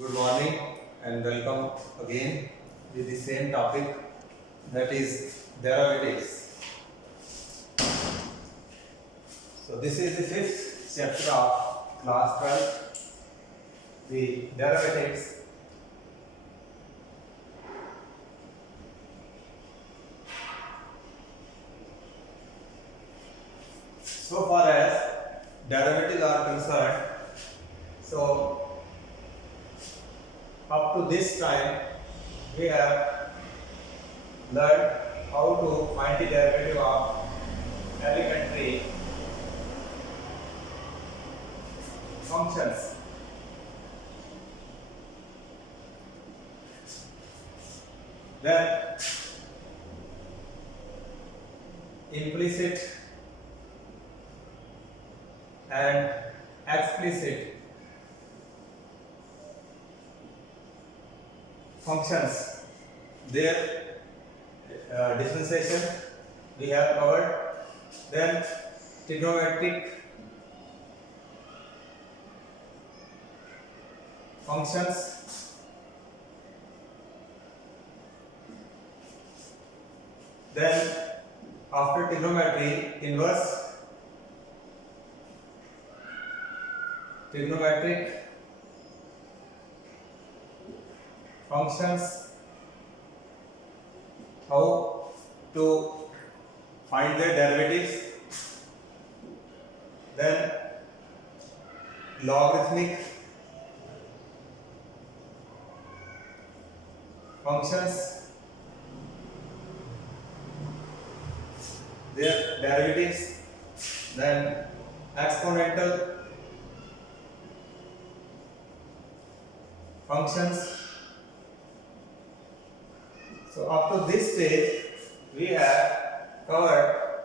Good morning and welcome again with the same topic, that is derivatives. So this is the fifth chapter of class 12, the derivatives. So far as derivatives are concerned, so up to this time we have learned how to find the derivative of elementary functions. Then implicit and explicit functions, their differentiation we have covered. Then trigonometric functions, then after trigonometry, inverse trigonometric functions, how to find their derivatives. Then logarithmic functions, their derivatives. Then exponential functions. So up to this stage we have covered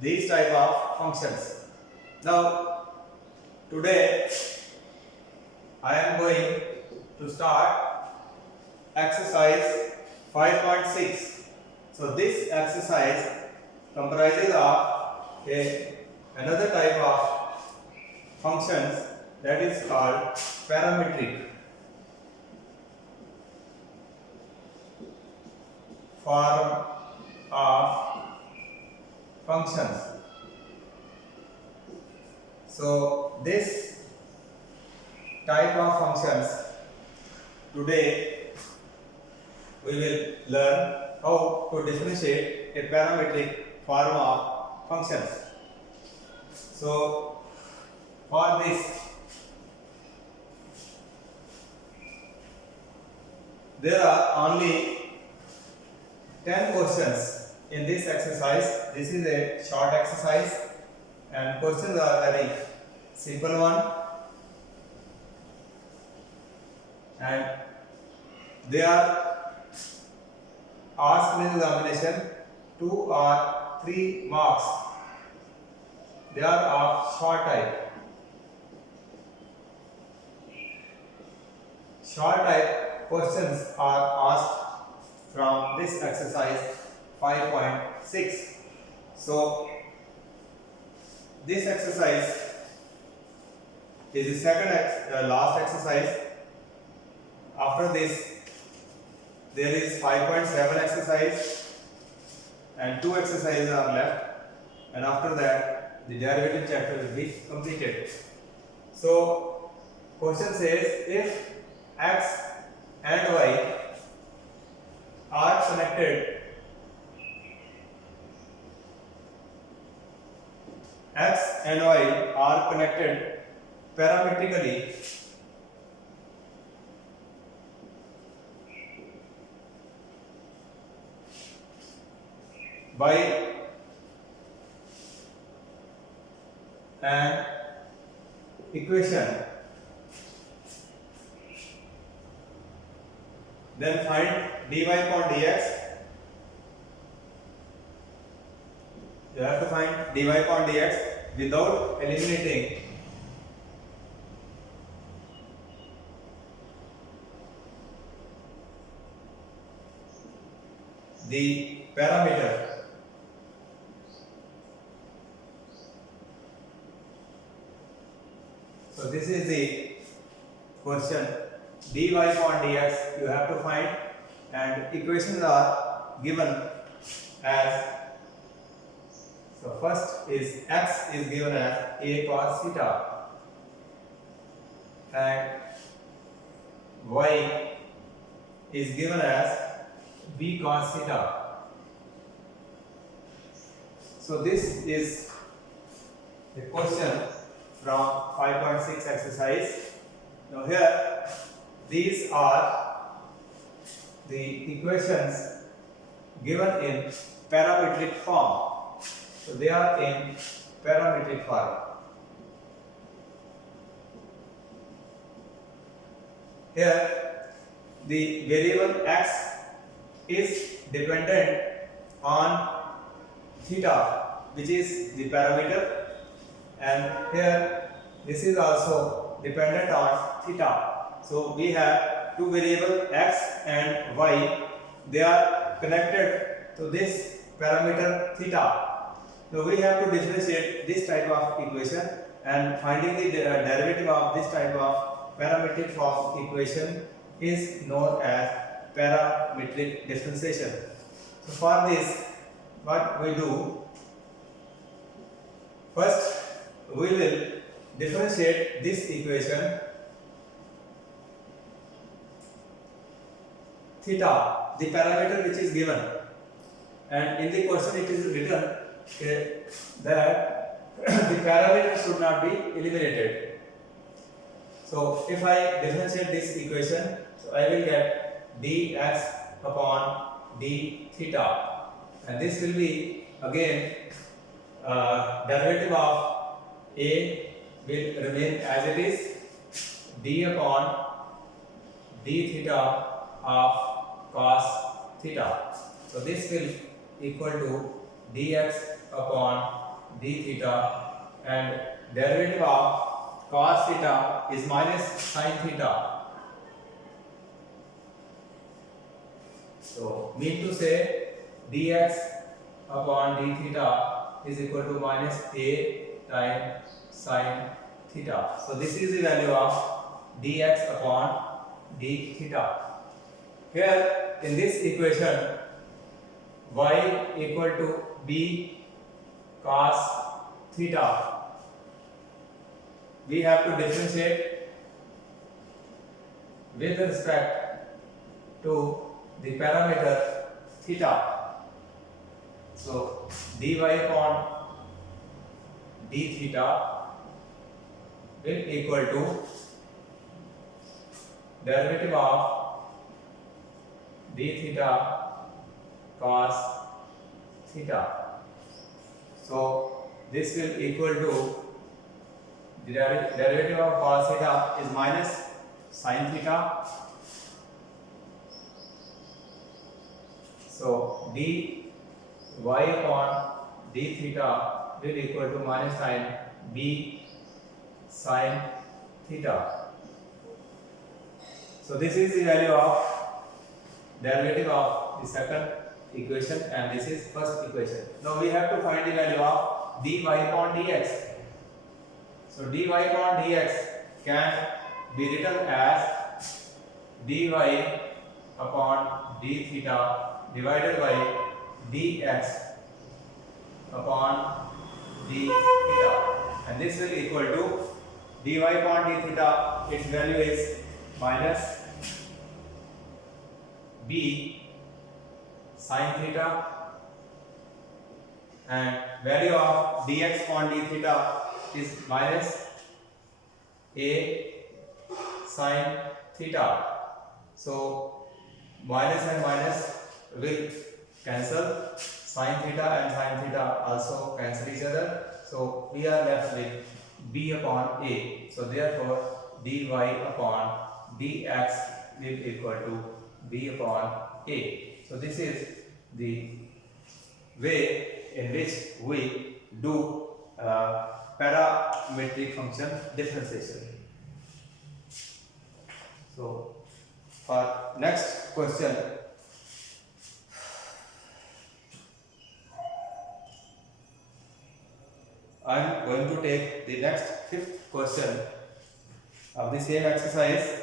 these type of functions. Now today I am going to start exercise 5.6. So this exercise comprises of another type of functions, that is called parametric form of functions. So this type of functions today we will learn how to differentiate a parametric form of functions. So for this there are only 10 questions in this exercise. This is a short exercise and questions are very simple one, and they are asked in examination 2 or 3 marks. They are of short type. Short type questions are asked from this exercise 5.6. So this exercise is the second last exercise. After this there is 5.7 exercise and 2 exercises are left, and after that the derivative chapter will be completed. So question says, if x and y are connected, x and y are connected parametrically by an equation, then find dy upon dx. You have to find dy upon dx without eliminating the parameter. So this is the question dy upon dx you have to find, and equations are given as, so first is x is given as a cos theta and y is given as b cos theta. So this is the question from 5.6 exercise. Now here these are the equations given in parametric form. So they are in parametric form. Here the variable x is dependent on theta, which is the parameter, and here this is also dependent on theta. So we have two variables x and y, they are connected to this parameter theta. So we have to differentiate this type of equation, and finding the derivative of this type of parametric form equation is known as parametric differentiation. So for this, what we do, first we will differentiate this equation theta, the parameter which is given, and in the question it is written that the parameter should not be eliminated. So if I differentiate this equation, so I will get dx upon d theta, and this will be again derivative of a will remain as it is, d upon d theta of cos theta. So this will equal to dx upon d theta, and derivative of cos theta is minus sin theta. So mean to say dx upon d theta is equal to minus a times sin theta. So this is the value of dx upon d theta. Here in this equation, y equal to b cos theta, we have to differentiate with respect to the parameter theta. So dy upon d theta will equal to derivative of d theta cos theta. So this will equal to the derivative of cos theta is minus sin theta. So dy upon d theta will equal to minus sin b sin theta. So this is the value of derivative of the second equation, and this is first equation. Now we have to find the value of dy upon dx. So dy upon dx can be written as dy upon d theta divided by dx upon d theta, and this will equal to dy upon d theta, its value is minus b sin theta, and value of dx upon d theta is minus a sin theta. So minus and minus will cancel, sin theta and sin theta also cancel each other. So we are left with b upon a. So therefore dy upon dx will equal to b upon a. So this is the way in which we do parametric function differentiation. So for next question, I am going to take the next fifth question. of the same exercise.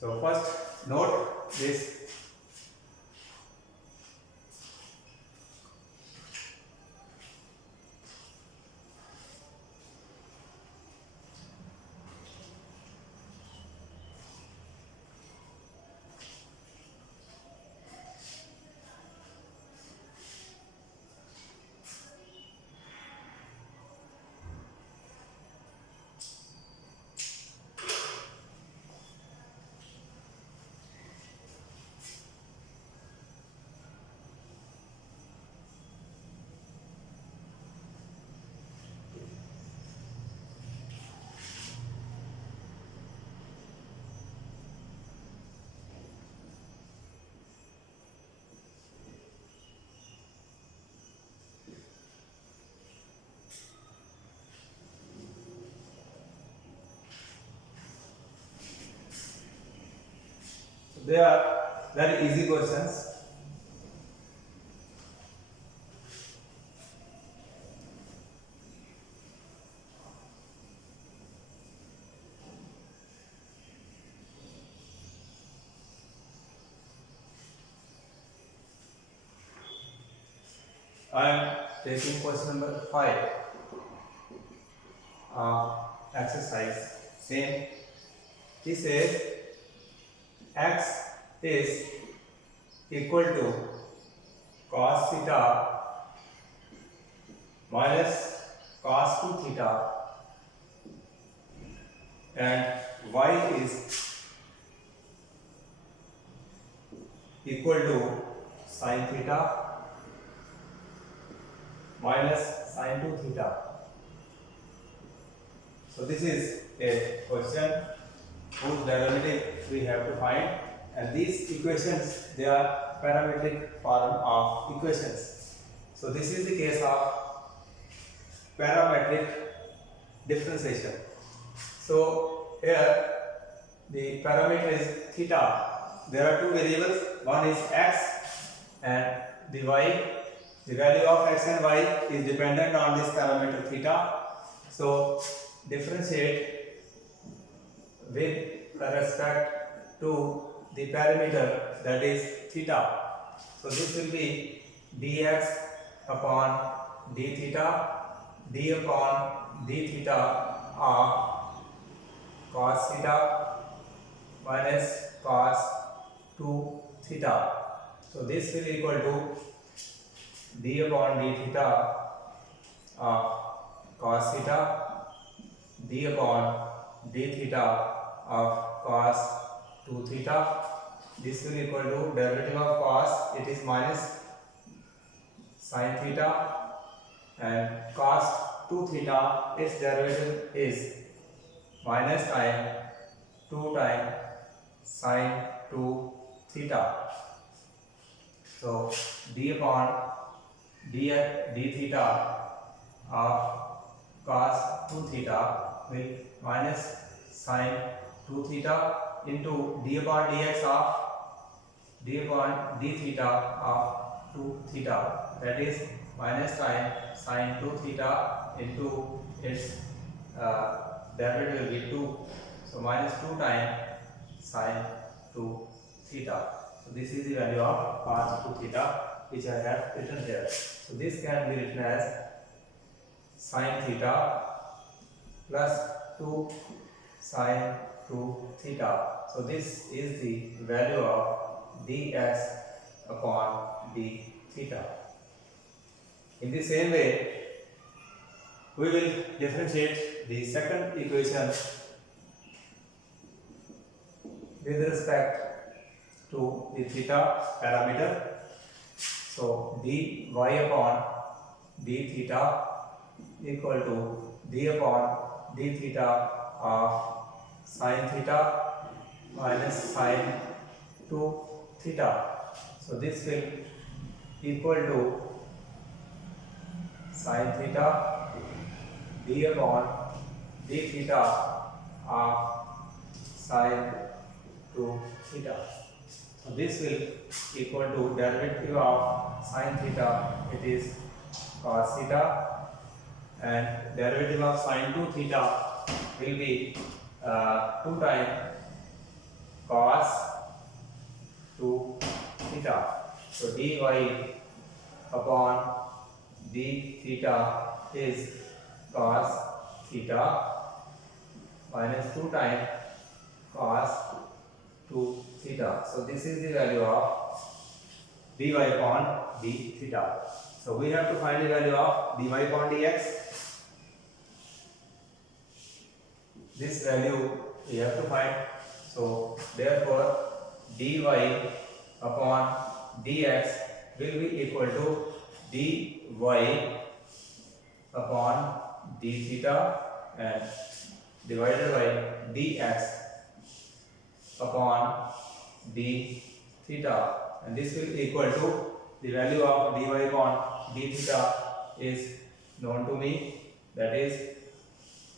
So first note this. They are very easy questions. I am taking question number 5. Exercise. Same. He says x is equal to cos theta minus cos 2 theta and y is equal to sin theta minus sin 2 theta. So this is a question whose derivative we have to find, and these equations, they are parametric form of equations. So this is the case of parametric differentiation. So here the parameter is theta. There are two variables, one is x and the y. The value of x and y is dependent on this parameter theta. So differentiate with respect to the parameter, that is theta. So this will be dx upon d theta, d upon d theta of cos theta minus cos 2 theta. So this will equal to d upon d theta of cos theta, d upon d theta of cos 2 theta. This will equal to derivative of cos, it is minus sin theta, and cos 2 theta, its derivative is minus time 2 times sin 2 theta. So d upon d theta of cos 2 theta will minus sin 2 theta into d upon dx of d upon d theta of 2 theta, that is minus time sin 2 theta into its derivative will be 2. So minus 2 times sin 2 theta. So this is the value of cos 2 theta which I have written here. So this can be written as sin theta plus 2 sin 2 theta. So this is the value of dx upon d theta. In the same way, we will differentiate the second equation with respect to the theta parameter. So dy upon d theta equal to d upon d theta of sin theta minus sin 2 theta. So this will equal to sin theta d upon d theta of sin 2 theta. So this will equal to derivative of sin theta, it is cos theta and derivative of sine 2 theta will be 2 times cos 2 theta. So dy upon d theta is cos theta minus 2 times cos 2 theta. So this is the value of dy upon d theta. So we have to find the value of dy upon dx. This value we have to find. So therefore dy upon dx will be equal to dy upon d theta and divided by dx upon d theta, and this will equal to the value of dy upon d theta is known to me, that is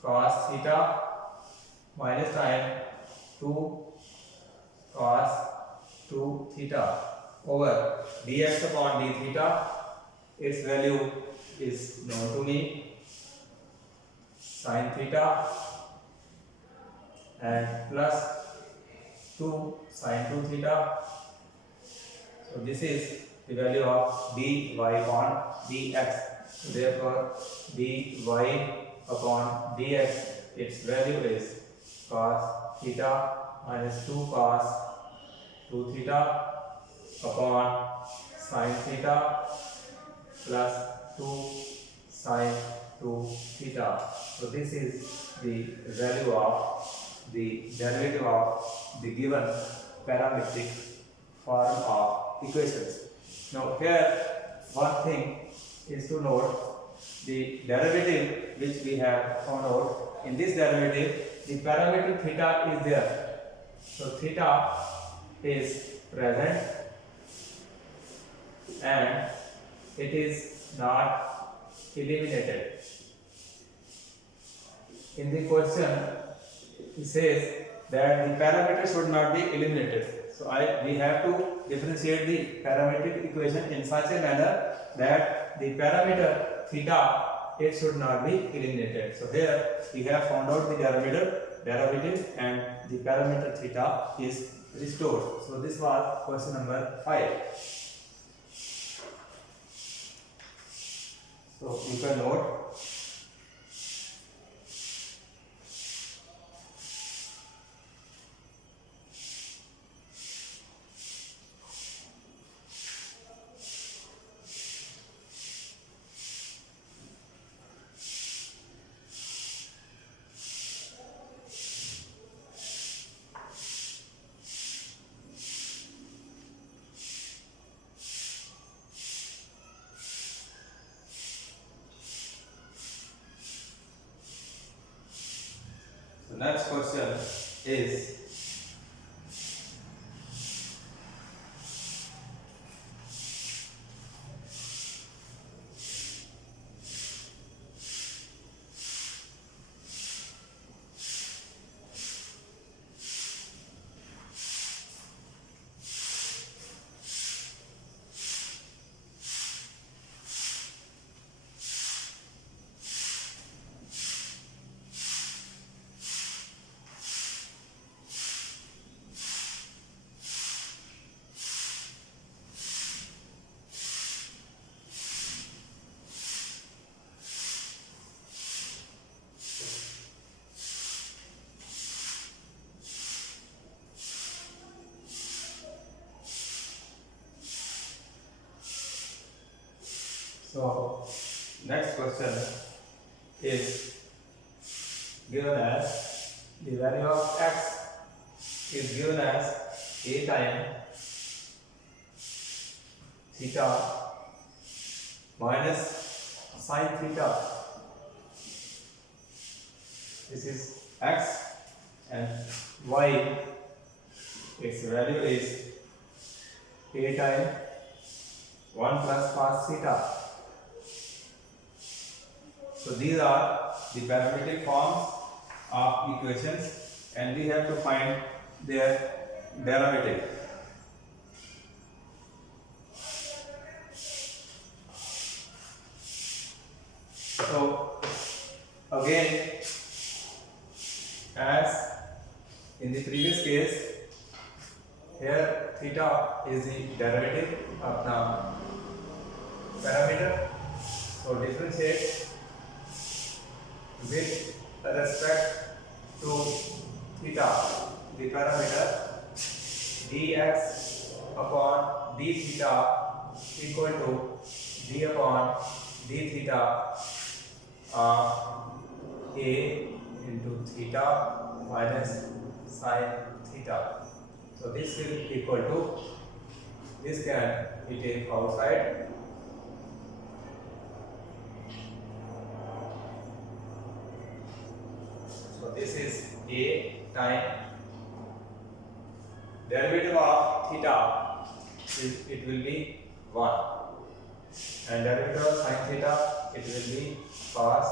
cos theta minus time 2 cos 2 theta over dx upon d theta. Its value is known to me, sin theta and plus 2 sin 2 theta. So this is the value of dy upon dx. So therefore dy upon dx, its value is cos theta minus 2 cos 2 theta upon sin theta plus 2 sin 2 theta. So this is the value of the derivative of the given parametric form of equations. Now here one thing is to note, the derivative which we have found out, in this derivative the parameter theta is there. So theta is present and it is not eliminated. In the question it says that the parameter should not be eliminated. So we have to differentiate the parametric equation in such a manner that the parameter theta, it should not be eliminated. So here we have found out the derivative and the parameter theta is restored. So this was question number 5. So you can note the next question is So next question is given as the value of x is given as a times theta minus sin theta. This is x and y, its value is a times 1 plus cos theta. So these are the parametric forms of equations and we have to find their derivative. So again, as in the previous case, here theta is the derivative of the parameter. So differentiate with respect to theta, the parameter dx upon d theta equal to d upon d theta a into theta minus sin theta. So this will equal to, this can be taken outside. So this is a time derivative of theta, it will be 1, and derivative of sin theta, it will be cos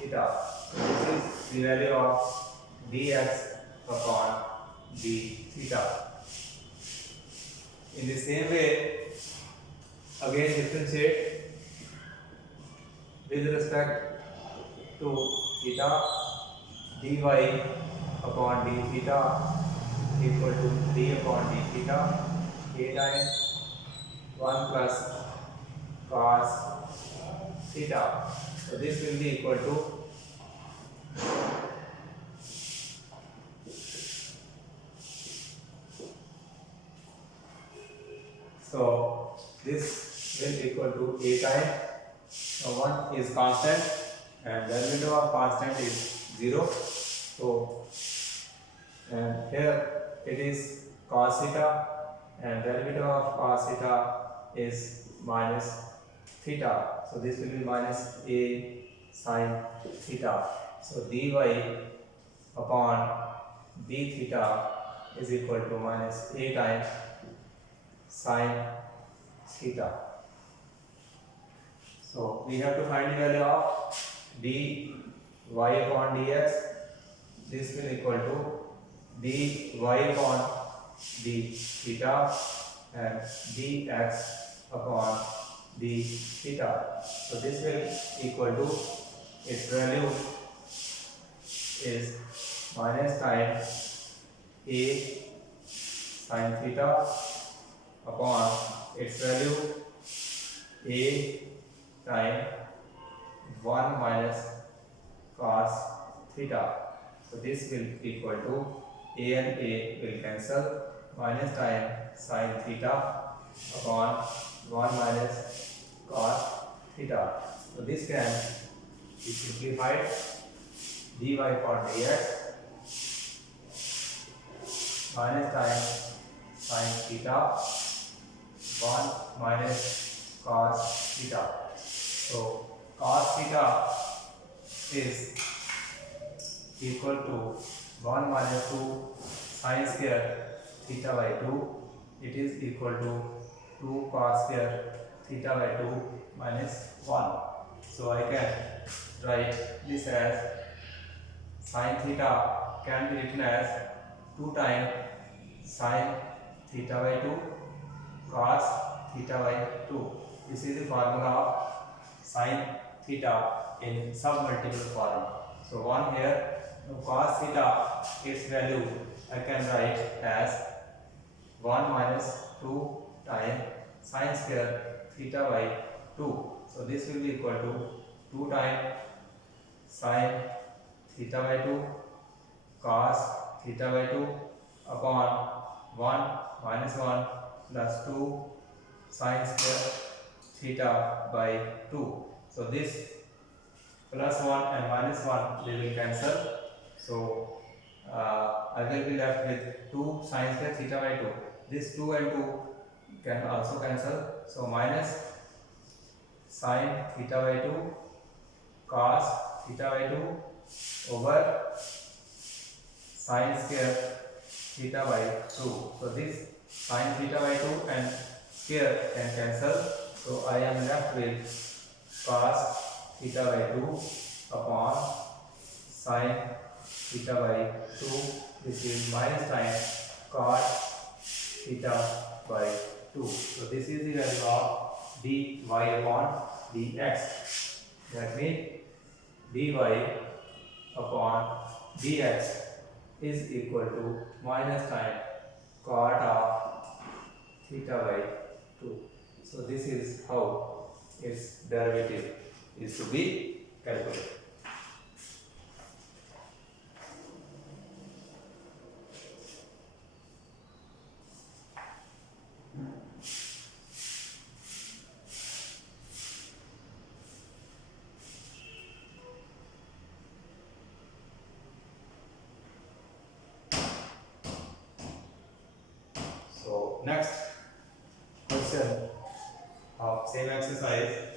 theta. So this is the value of dx upon d theta. In the same way, again differentiate with respect to theta, dy upon d theta equal to d upon d theta a times 1 plus cos theta. So this will be equal to, so this will equal to a times, so 1 is constant and derivative of constant is 0. So and here it is cos theta and derivative of cos theta is minus theta. So this will be minus a sin theta. So dy upon d theta is equal to minus a times sin theta. So we have to find the value of dy upon dx. This will equal to dy upon d theta and dx upon d theta. So this will equal to, its value is minus times a sin theta upon its value a times 1 minus cos theta. So this will equal to a and a will cancel, minus time sin theta upon 1 minus cos theta. So this can be simplified, dy upon dx minus time sin theta 1 minus cos theta. So cos theta is equal to 1 minus 2 sin square theta by 2. It is equal to 2 cos square theta by 2 minus 1. So I can write this as sin theta can be written as 2 times sin theta by 2 cos theta by 2. This is the formula of sin theta in submultiple form. So 1 here, cos theta, its value I can write as 1 minus 2 times sin square theta by 2. So this will be equal to 2 times sin theta by 2 cos theta by 2 upon 1 minus 1 plus 2 sin square theta by 2. So this plus 1 and minus 1 they will cancel. So I will be left with 2 sin square theta by 2. This 2 and 2 can also cancel. So minus sin theta by 2 cos theta by 2 over sin square theta by 2. So this sin theta by 2 and square can cancel. So I am left with cos theta by 2 upon sin theta by 2. This is minus time cos theta by 2. So this is the value of dy upon dx. That means dy upon dx is equal to minus time cot of theta by 2. So this is how its derivative is to be calculated. So next question of same exercise.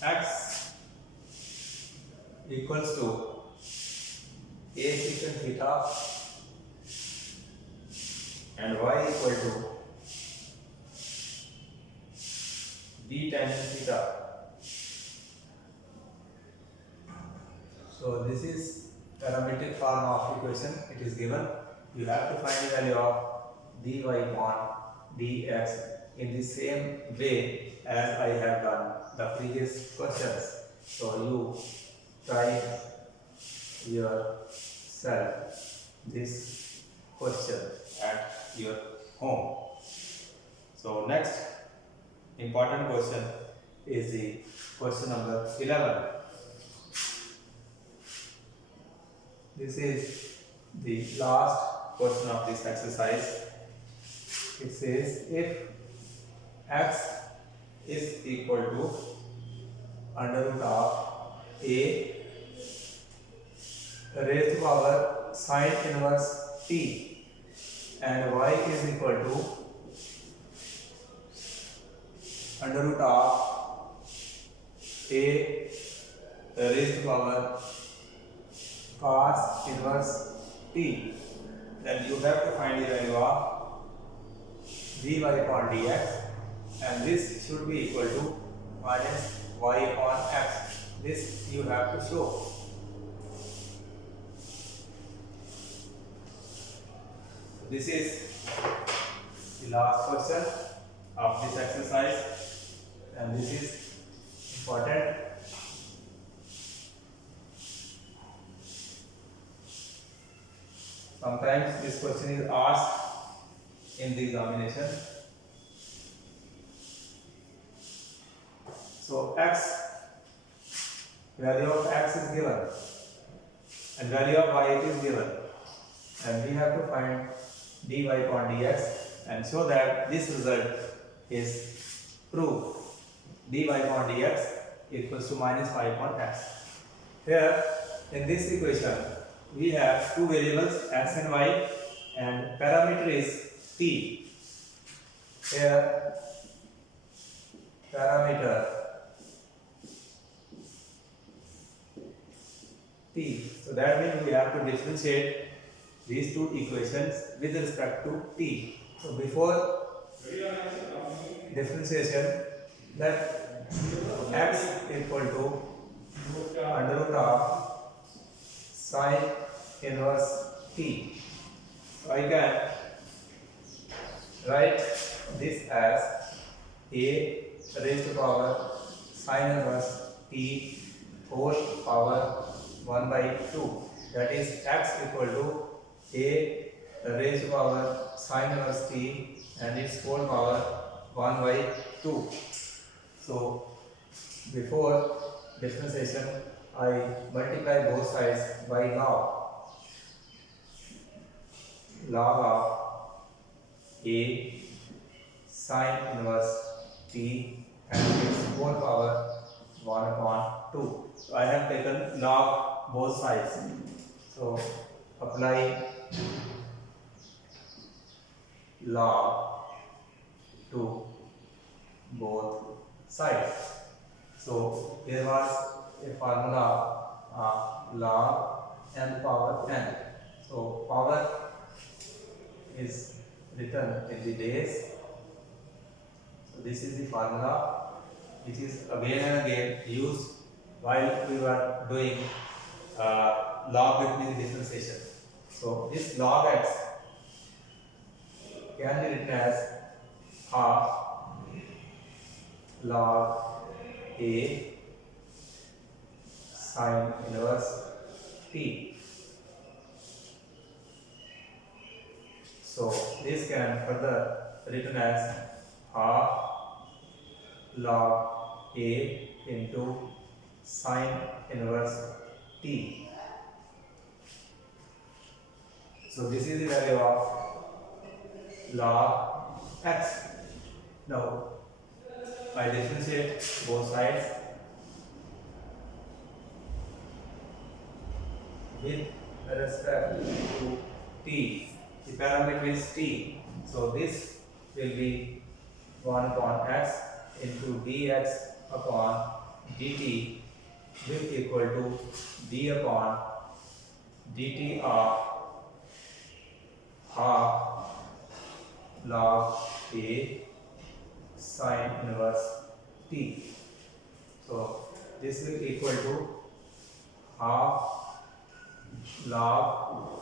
X equals to a secant theta and y equal to b tan theta. So this is parametric form of equation. It is given. You have to find the value of dy upon dx in the same way as I have done the previous questions. So you try yourself this question at your home. So next important question is the question number 11. This is the last question of this exercise. It says if x is equal to under root of a raised to power sine inverse t and y is equal to under root of a raised to power cos inverse t, then you have to find the value of dy upon dx, and this should be equal to minus y upon x. This you have to show. This is the last question of this exercise, and this is important. Sometimes this question is asked in the examination. So value of x is given and value of y is given, and we have to find dy upon dx and show that this result is proved. Dy upon dx equals to minus y upon x. Here in this equation we have two variables x and y, and parameter is t. Here parameter t. So that means we have to differentiate these two equations with respect to t. So before differentiation, let x equal to under root of sine inverse t. So I can write this as a raised to power sine inverse t whole power 1 by 2. That is x equal to a raised to power sine inverse t and its whole power 1 by 2. So before differentiation, I multiply both sides by log of a sine inverse t and its whole power 1 upon 2. So I have taken log both sides. So apply log to both sides. So there was a formula log n power n. So power is written in the base. So this is the formula which is again and again used while we were doing logarithmic differentiation. So this log x can be written as half log a sine inverse t. So this can further written as half log a into sine inverse t. So this is the value of log x. Now I differentiate both sides with respect to t. The parameter is t. So this will be 1 upon x into dx upon dt will equal to d upon dt of half log a sine inverse t. So this will equal to half log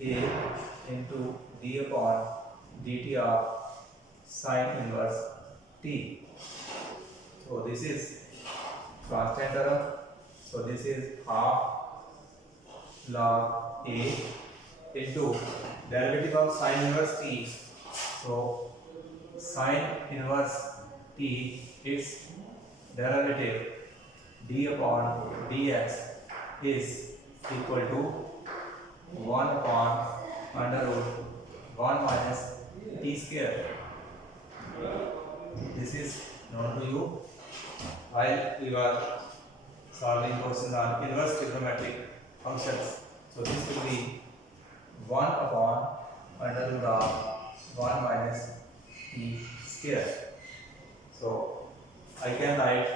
a into d upon dt of sine inverse t. So this is constant term. So this is half log a into derivative of sine inverse t. So sine inverse t is derivative d upon dx is equal to 1 upon under root 1 minus t square. This is known to you while we were solving questions on inverse trigonometric functions. So this will be 1 upon under root of 1 minus t square. So I can write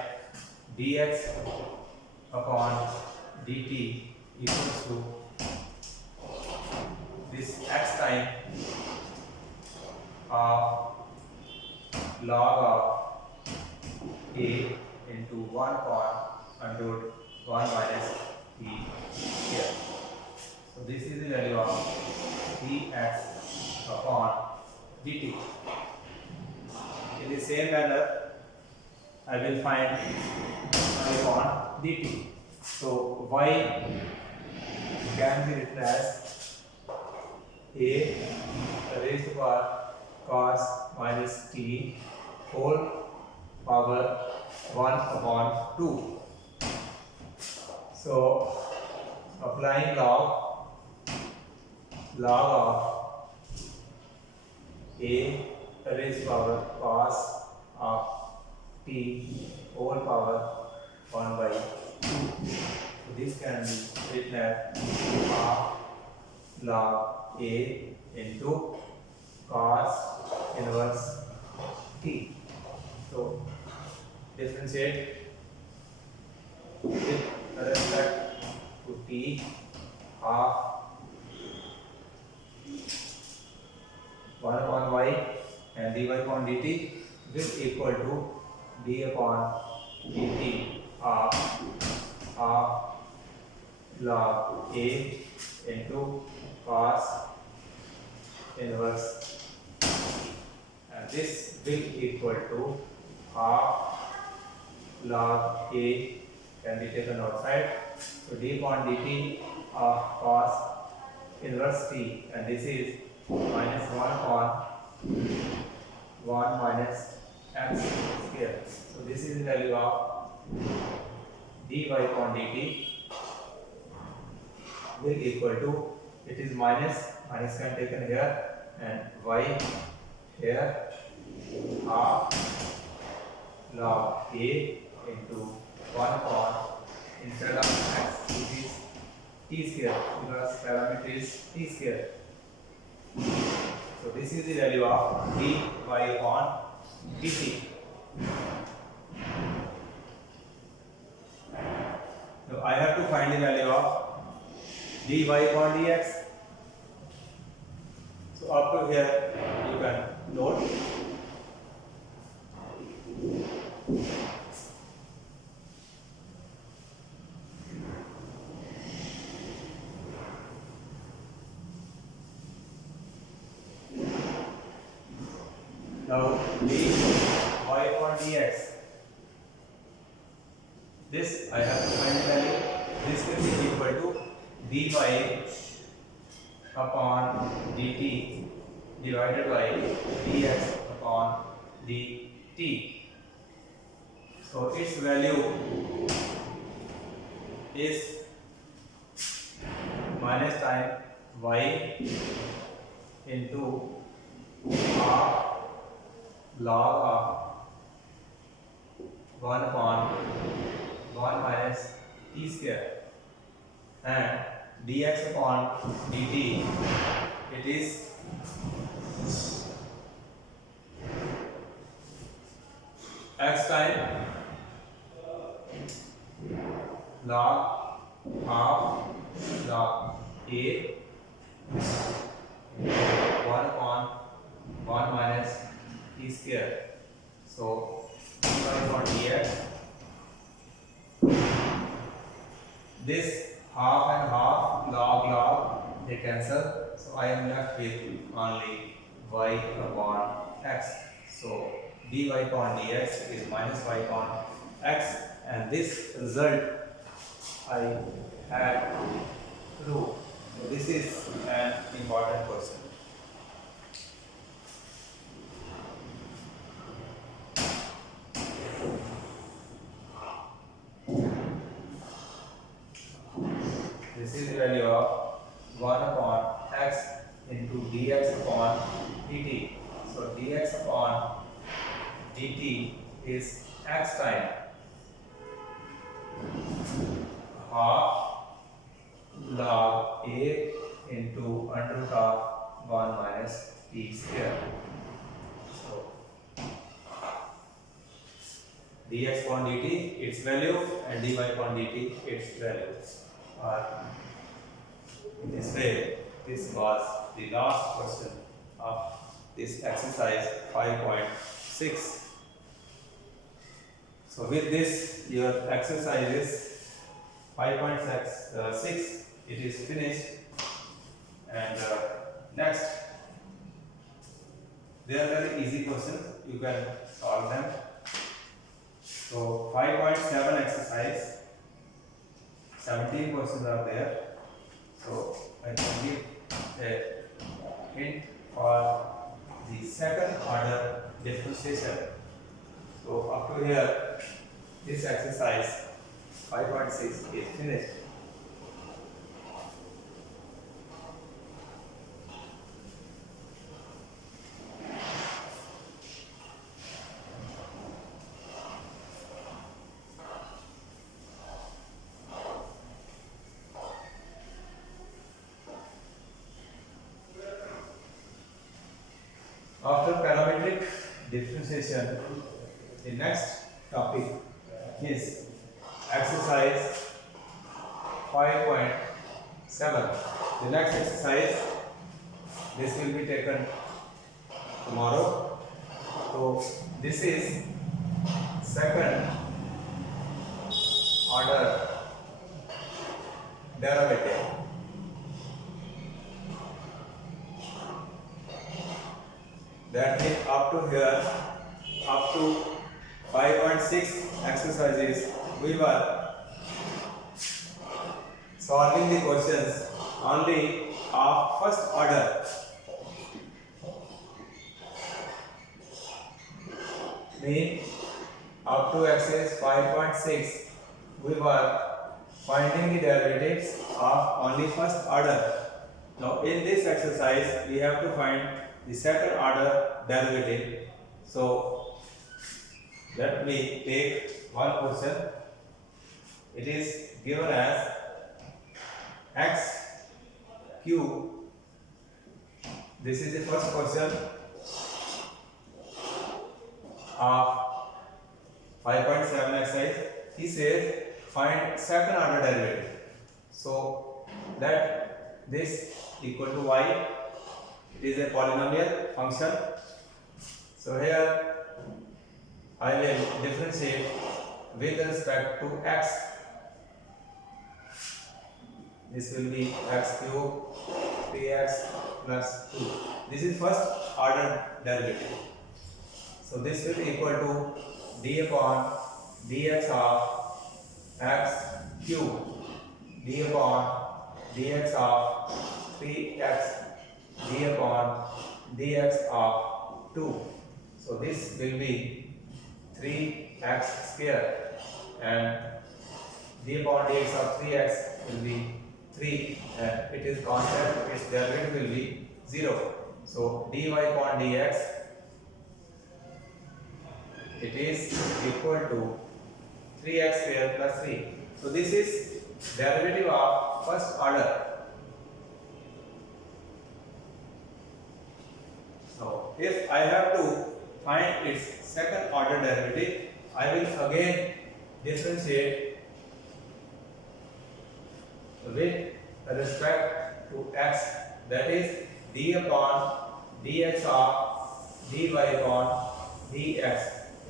dx upon dt equals to this x time of log of a into 1 upon under root 1 minus t square. So this is the value of dx upon dt. In the same manner, I will find y upon dt. So y can be written as a raised to power cos minus t whole power 1 upon 2. So applying log of a raised to power cos of t whole power 1 by 2. So this can be written as half log a into cos inverse t. So differentiate with respect to t half 1 upon y and dy upon dt will equal to d upon dt of half log a into cos inverse, and this will equal to half log a can be taken outside. So d upon dt of cos inverse t, and this is minus 1 upon 1 minus x square. So this is the value of dy upon dt will equal to, it is minus can taken here, and y here half log a into 1 upon, instead of x it is t square because parameter is t square. So this is the value of dy upon dt. So I have to find the value of dy upon dx. So up to here you can note. Now dy upon dx. This I have to find the value. This will be equal to dy upon dt divided by dx upon dt. So its value is minus time y into half log of 1 upon 1 minus t square, and dx upon dt, it is x time log half log a 1 upon 1 minus t square. So dy upon dx, this half and half log they cancel, so I am left with only y upon x. So dy upon dx is minus y upon x, and this result I had to prove. So this is an important question. This is the value of 1 upon x into dx upon dt. So dx upon dt is x time half log a into under root of 1 minus t square. So dx upon dt its value and dy upon dt its value. In this way, this was the last question of this exercise 5.6. So with this, your exercise is 5.6 it is finished, and next they are very easy questions, you can solve them. So 5.7 exercise, 17 questions are there. So I can give a hint for the second order differentiation. So up to here, this exercise 5.6 is finished. After parametric differentiation, the next topic is exercise 5.7. The next exercise, this will be taken tomorrow. So this is second order derivative. That means up to here, up to 5.6 exercises, we were solving the questions only of first order. Mean up to exercise 5.6, we were finding the derivatives of only first order. Now in this exercise we have to find the second order derivative. So let me take one question. It is given as x cube. This is the first question of 5.7 exercise. He says find second order derivative. So that this equal to y. It is a polynomial function. So here I will differentiate with respect to x. This will be x cube 3x plus 2. This is first order derivative. So this will be equal to d upon dx of x cube d upon dx of 3x d upon dx of 2. So this will be 3x square and d upon dx of 3x will be 3 and it is constant, its derivative will be 0. So dy upon dx, it is equal to 3x square plus 3. So this is derivative of first order. So if I have to find its second order derivative, I will again differentiate with respect to x, that is d upon dx of dy upon dx.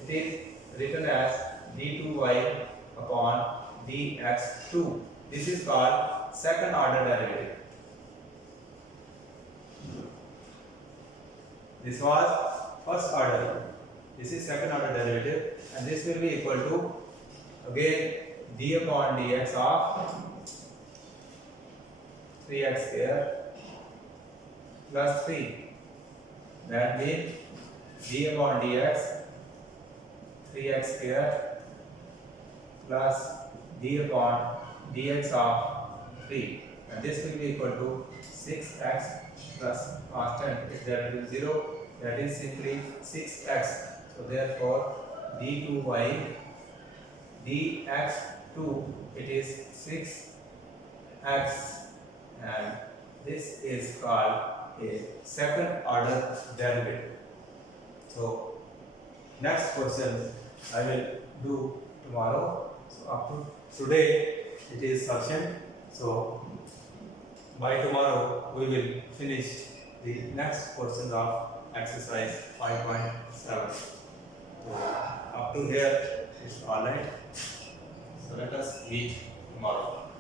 It is written as d2y upon dx2. This is called second order derivative. This was first order. This is second order derivative, and this will be equal to again d upon dx of 3x square plus 3. That means d upon dx 3x square plus d upon dx of 3, and this will be equal to 6x plus constant, its derivative 0, that is simply 6x. So therefore d2y dx2, it is 6x, and this is called a second order derivative. So next question I will do tomorrow. So up to today it is sufficient. So by tomorrow we will finish the next portion of exercise 5.7. So up to here is alright. So let us meet tomorrow.